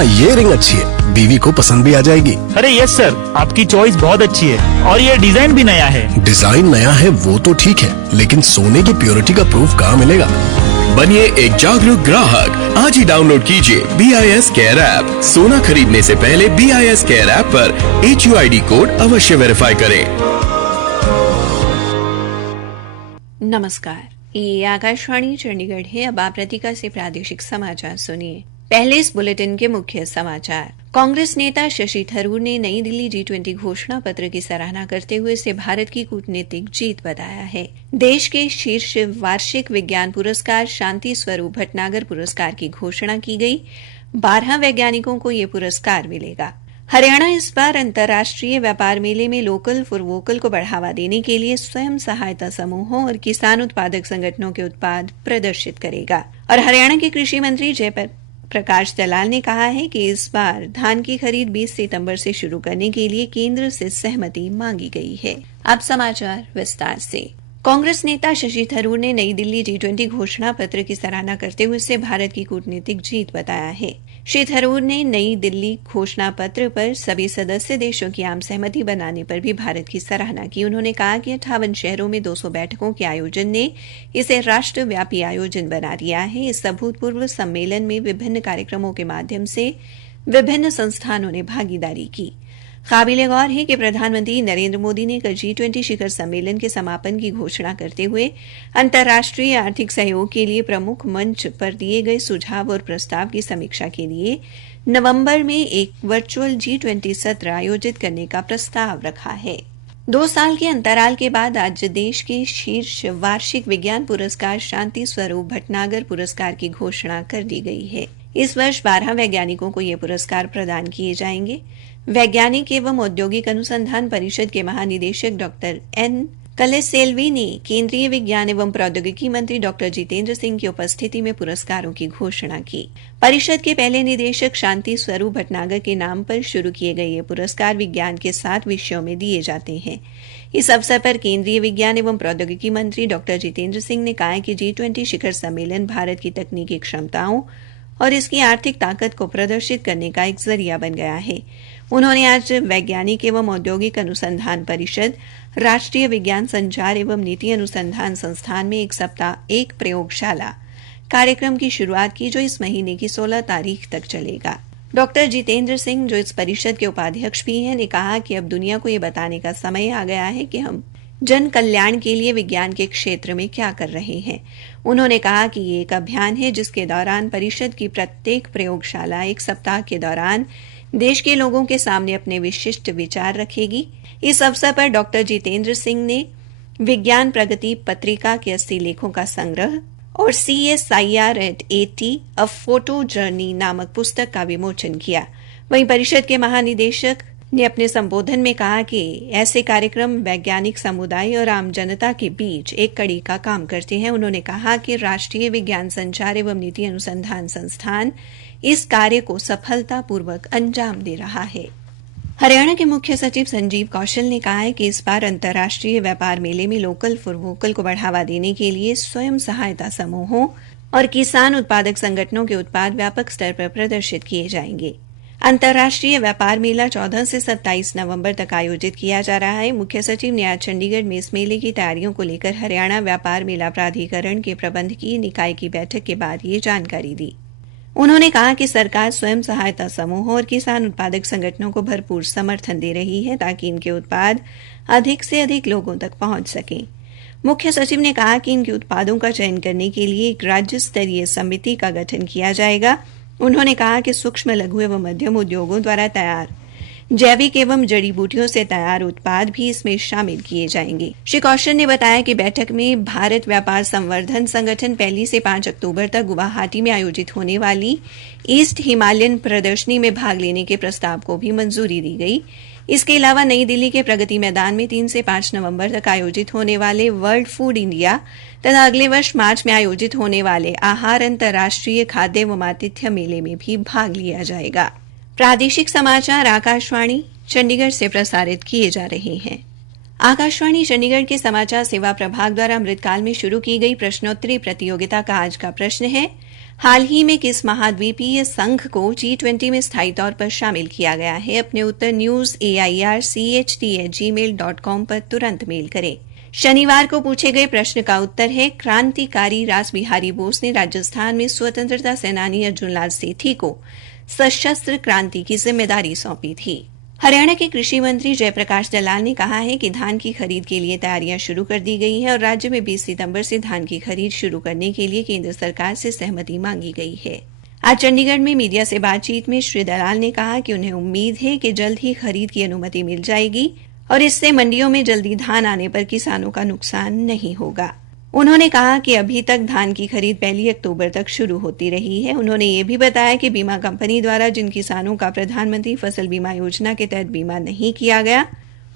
हाँ, ये रिंग अच्छी है, बीवी को पसंद भी आ जाएगी। अरे यस सर, आपकी चॉइस बहुत अच्छी है और ये डिजाइन भी नया है। डिजाइन नया है वो तो ठीक है, लेकिन सोने की प्योरिटी का प्रूफ कहाँ मिलेगा? बनिए एक जागरूक ग्राहक। आज ही डाउनलोड कीजिए BIS केयर ऐप। सोना खरीदने से पहले BIS केयर ऐप पर HUID कोड अवश्य वेरीफाई करें। नमस्कार, ये आकाशवाणी चंडीगढ़ है। अब आप रतिका से प्रादेशिक समाचार सुनिए। पहले इस बुलेटिन के मुख्य समाचार। कांग्रेस नेता शशि थरूर ने नई दिल्ली G20 घोषणा पत्र की सराहना करते हुए इसे भारत की कूटनीतिक जीत बताया है। देश के शीर्ष वार्षिक विज्ञान पुरस्कार शांति स्वरूप भटनागर पुरस्कार की घोषणा की गई। 12 वैज्ञानिकों को ये पुरस्कार मिलेगा। हरियाणा इस बार अंतर्राष्ट्रीय व्यापार मेले में लोकल फॉर वोकल को बढ़ावा देने के लिए स्वयं सहायता समूहों और किसान उत्पादक संगठनों के उत्पाद प्रदर्शित करेगा। और हरियाणा के कृषि मंत्री जयप्रकाश दलाल ने कहा है कि इस बार धान की खरीद 20 सितंबर से शुरू करने के लिए केंद्र से सहमति मांगी गई है। अब समाचार विस्तार से। कांग्रेस नेता शशि थरूर ने नई दिल्ली G20 घोषणा पत्र की सराहना करते हुए इसे भारत की कूटनीतिक जीत बताया है। श्री थरूर ने नई दिल्ली घोषणा पत्र पर सभी सदस्य देशों की आम सहमति बनाने पर भी भारत की सराहना की। उन्होंने कहा कि 58 शहरों में 200 बैठकों के आयोजन ने इसे राष्ट्रव्यापी आयोजन बना दिया है। इस अभूतपूर्व सम्मेलन में विभिन्न कार्यक्रमों के माध्यम से विभिन्न संस्थानों ने भागीदारी की। काबिले गौर है कि प्रधानमंत्री नरेंद्र मोदी ने कल G20 शिखर सम्मेलन के समापन की घोषणा करते हुए अंतर्राष्ट्रीय आर्थिक सहयोग के लिए प्रमुख मंच पर दिए गए सुझाव और प्रस्ताव की समीक्षा के लिए नवंबर में एक वर्चुअल G20 सत्र आयोजित करने का प्रस्ताव रखा है। 2 साल के अंतराल के बाद आज देश के शीर्ष वार्षिक विज्ञान पुरस्कार शांति स्वरूप भटनागर पुरस्कार की घोषणा कर दी गई है। इस वर्ष 12 वैज्ञानिकों को ये पुरस्कार प्रदान किए जाएंगे। वैज्ञानिक एवं औद्योगिक अनुसंधान परिषद के महानिदेशक डॉक्टर एन कलेसेल्वी ने केंद्रीय विज्ञान एवं प्रौद्योगिकी मंत्री डॉक्टर जितेंद्र सिंह की उपस्थिति में पुरस्कारों की घोषणा की। परिषद के पहले निदेशक शांति स्वरूप भटनागर के नाम पर शुरू किए गए ये पुरस्कार विज्ञान के 7 विषयों में दिए जाते हैं। इस अवसर पर केंद्रीय विज्ञान एवं प्रौद्योगिकी मंत्री डॉक्टर जितेंद्र सिंह ने कहा कि G20 शिखर सम्मेलन भारत की तकनीकी क्षमताओं और इसकी आर्थिक ताकत को प्रदर्शित करने का एक जरिया बन गया है। उन्होंने आज वैज्ञानिक एवं औद्योगिक अनुसंधान परिषद, राष्ट्रीय विज्ञान संचार एवं नीति अनुसंधान संस्थान में एक सप्ताह एक प्रयोगशाला कार्यक्रम की शुरुआत की, जो इस महीने की 16 तारीख तक चलेगा। डॉक्टर जितेंद्र सिंह, जो इस परिषद के उपाध्यक्ष भी हैं, ने कहा कि अब दुनिया को ये बताने का समय आ गया है कि हम जन कल्याण के लिए विज्ञान के क्षेत्र में क्या कर रहे हैं। उन्होंने कहा कि ये एक अभियान है जिसके दौरान परिषद की प्रत्येक प्रयोगशाला एक सप्ताह के दौरान देश के लोगों के सामने अपने विशिष्ट विचार रखेगी। इस अवसर पर डॉक्टर जितेंद्र सिंह ने विज्ञान प्रगति पत्रिका के 80 लेखों का संग्रह और CSIR@80 अ फोटो जर्नी नामक पुस्तक का विमोचन किया। वहीं परिषद के महानिदेशक ने अपने संबोधन में कहा कि ऐसे कार्यक्रम वैज्ञानिक समुदाय और आम जनता के बीच एक कड़ी का काम करते हैं। उन्होंने कहा कि राष्ट्रीय विज्ञान संचार एवं नीति अनुसंधान संस्थान इस कार्य को सफलतापूर्वक अंजाम दे रहा है। हरियाणा के मुख्य सचिव संजीव कौशल ने कहा है कि इस बार अंतर्राष्ट्रीय व्यापार मेले में लोकल फॉर वोकल को बढ़ावा देने के लिए स्वयं सहायता समूहों और किसान उत्पादक संगठनों के उत्पाद व्यापक स्तर पर प्रदर्शित किए जाएंगे। अंतर्राष्ट्रीय व्यापार मेला 14 से 27 नवंबर तक आयोजित किया जा रहा है। मुख्य सचिव ने आज चंडीगढ़ में इस मेले की तैयारियों को लेकर हरियाणा व्यापार मेला प्राधिकरण के प्रबंधकीय निकाय की बैठक के बाद ये जानकारी दी। उन्होंने कहा कि सरकार स्वयं सहायता समूहों और किसान उत्पादक संगठनों को भरपूर समर्थन दे रही है ताकि इनके उत्पाद अधिक से अधिक लोगों तक पहुंच सकें। मुख्य सचिव ने कहा कि इनके उत्पादों का चयन करने के लिए एक राज्य स्तरीय समिति का गठन किया जाएगा। उन्होंने कहा कि सूक्ष्म, लघु एवं मध्यम उद्योगों द्वारा तैयार जैविक एवं जड़ी बूटियों से तैयार उत्पाद भी इसमें शामिल किए जाएंगे। श्री कौशल ने बताया कि बैठक में भारत व्यापार संवर्धन संगठन 1 से 5 अक्टूबर तक गुवाहाटी में आयोजित होने वाली ईस्ट हिमालयन प्रदर्शनी में भाग लेने के प्रस्ताव को भी मंजूरी दी गई। इसके अलावा नई दिल्ली के प्रगति मैदान में 3 से 5 नवंबर तक आयोजित होने वाले वर्ल्ड फूड इंडिया तथा अगले वर्ष मार्च में आयोजित होने वाले आहार अंतर्राष्ट्रीय खाद्य एवं आतिथ्य मेले में भी भाग लिया जाएगा। प्रादेशिक समाचार आकाशवाणी चंडीगढ़ से प्रसारित किए जा रहे हैं। आकाशवाणी चंडीगढ़ के समाचार सेवा प्रभाग द्वारा अमृतकाल में शुरू की गई प्रश्नोत्तरी प्रतियोगिता का आज का प्रश्न है, हाल ही में किस महाद्वीपीय संघ को G20 में स्थायी तौर पर शामिल किया गया है? अपने उत्तर newsaircht@gmail.com पर तुरंत मेल करें। शनिवार को पूछे गए प्रश्न का उत्तर है, क्रांतिकारी रास बिहारी बोस ने राजस्थान में स्वतंत्रता सेनानी अर्जुन लाल सेठी को सशस्त्र क्रांति की जिम्मेदारी सौंपी थी। हरियाणा के कृषि मंत्री जयप्रकाश दलाल ने कहा है कि धान की खरीद के लिए तैयारियां शुरू कर दी गई हैं और राज्य में 20 सितंबर से धान की खरीद शुरू करने के लिए केंद्र सरकार से सहमति मांगी गई है। आज चंडीगढ़ में मीडिया से बातचीत में श्री दलाल ने कहा कि उन्हें उम्मीद है कि जल्द ही खरीद की अनुमति मिल जाएगी और इससे मंडियों में जल्दी धान आने पर किसानों का नुकसान नहीं होगा। उन्होंने कहा कि अभी तक धान की खरीद 1 अक्टूबर तक शुरू होती रही है। उन्होंने ये भी बताया कि बीमा कंपनी द्वारा जिन किसानों का प्रधानमंत्री फसल बीमा योजना के तहत बीमा नहीं किया गया,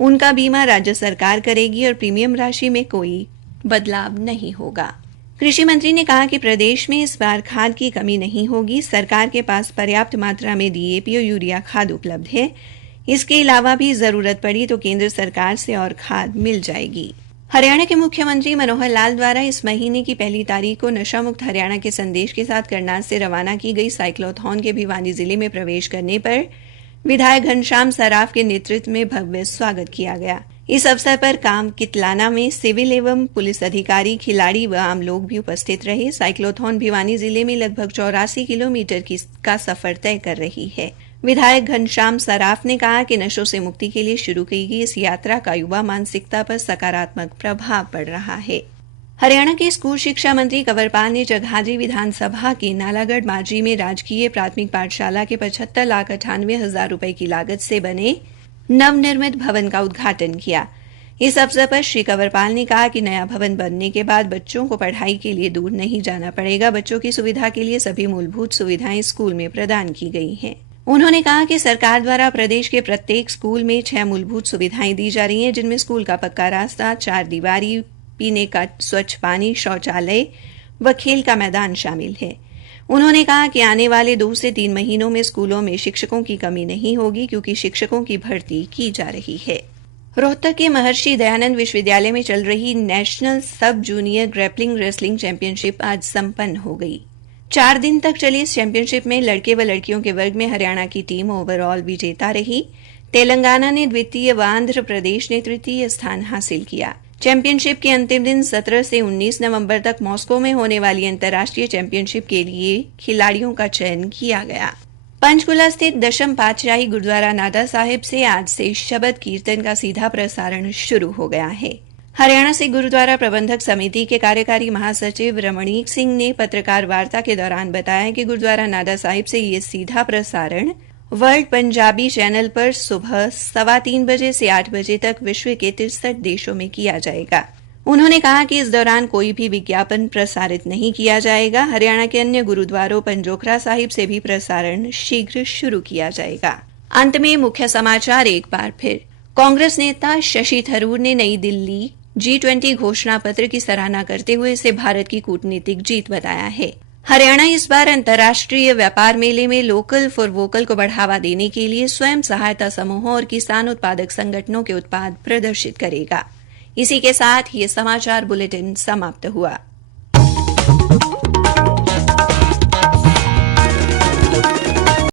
उनका बीमा राज्य सरकार करेगी और प्रीमियम राशि में कोई बदलाव नहीं होगा। कृषि मंत्री ने कहा कि प्रदेश में इस बार खाद की कमी नहीं होगी। सरकार के पास पर्याप्त मात्रा में DAP और यूरिया खाद उपलब्ध है। इसके अलावा भी जरूरत पड़ी तो केंद्र सरकार से और खाद मिल जाएगी। हरियाणा के मुख्यमंत्री मनोहर लाल द्वारा इस महीने की 1 तारीख को नशा मुक्त हरियाणा के संदेश के साथ करनाल से रवाना की गई साइक्लोथॉन के भिवानी जिले में प्रवेश करने पर विधायक घनश्याम सराफ के नेतृत्व में भव्य स्वागत किया गया। इस अवसर पर काम कितलाना में सिविल एवं पुलिस अधिकारी, खिलाड़ी व आम लोग भी उपस्थित रहे। साइक्लोथॉन भिवानी जिले में लगभग 84 किलोमीटर का सफर तय कर रही है। विधायक घनश्याम सराफ ने कहा कि नशों से मुक्ति के लिए शुरू की गई इस यात्रा का युवा मानसिकता पर सकारात्मक प्रभाव पड़ रहा है। हरियाणा के स्कूल शिक्षा मंत्री कंवरपाल ने जगाधरी विधानसभा के नालागढ़ माजरी में राजकीय प्राथमिक पाठशाला के 75,98,000 रुपए की लागत से बने नवनिर्मित भवन का उद्घाटन किया। इस अवसर पर श्री कंवरपाल ने कहा कि नया भवन बनने के बाद बच्चों को पढ़ाई के लिए दूर नहीं जाना पड़ेगा। बच्चों की सुविधा के लिए सभी मूलभूत सुविधाएं स्कूल में प्रदान की गई हैं। उन्होंने कहा कि सरकार द्वारा प्रदेश के प्रत्येक स्कूल में 6 मूलभूत सुविधाएं दी जा रही हैं, जिनमें स्कूल का पक्का रास्ता, 4 दीवारी, पीने का स्वच्छ पानी, शौचालय व खेल का मैदान शामिल है। उन्होंने कहा कि आने वाले 2 से 3 महीनों में स्कूलों में शिक्षकों की कमी नहीं होगी, क्योंकि शिक्षकों की भर्ती की जा रही है। रोहतक के महर्षि दयानंद विश्वविद्यालय में चल रही नेशनल सब जूनियर ग्रैपलिंग रेसलिंग चैंपियनशिप आज संपन्न हो गई। 4 दिन तक चली इस चैंपियनशिप में लड़के व लड़कियों के वर्ग में हरियाणा की टीम ओवरऑल विजेता रही। तेलंगाना ने द्वितीय व आंध्र प्रदेश ने तृतीय स्थान हासिल किया। चैंपियनशिप के अंतिम दिन 17 से 19 नवंबर तक मॉस्को में होने वाली अंतर्राष्ट्रीय चैंपियनशिप के लिए खिलाड़ियों का चयन किया गया। पंचकुला स्थित दशम पातशाही गुरुद्वारा नाडा साहिब से आज से शबद कीर्तन का सीधा प्रसारण शुरू हो गया है। हरियाणा से गुरुद्वारा प्रबंधक समिति के कार्यकारी महासचिव रमणीक सिंह ने पत्रकार वार्ता के दौरान बताया कि गुरुद्वारा नाडा साहिब से ये सीधा प्रसारण वर्ल्ड पंजाबी चैनल पर सुबह 3:15 बजे से 8 बजे तक विश्व के 63 देशों में किया जाएगा। उन्होंने कहा कि इस दौरान कोई भी विज्ञापन प्रसारित नहीं किया जाएगा। हरियाणा के अन्य गुरुद्वारों पंजोखरा साहिब से भी प्रसारण शीघ्र शुरू किया जाएगा। अंत में मुख्य समाचार एक बार फिर। कांग्रेस नेता शशि थरूर ने नई दिल्ली G20 घोषणा पत्र की सराहना करते हुए इसे भारत की कूटनीतिक जीत बताया है। हरियाणा इस बार अंतर्राष्ट्रीय व्यापार मेले में लोकल फॉर वोकल को बढ़ावा देने के लिए स्वयं सहायता समूहों और किसान उत्पादक संगठनों के उत्पाद प्रदर्शित करेगा। इसी के साथ ये समाचार बुलेटिन समाप्त हुआ।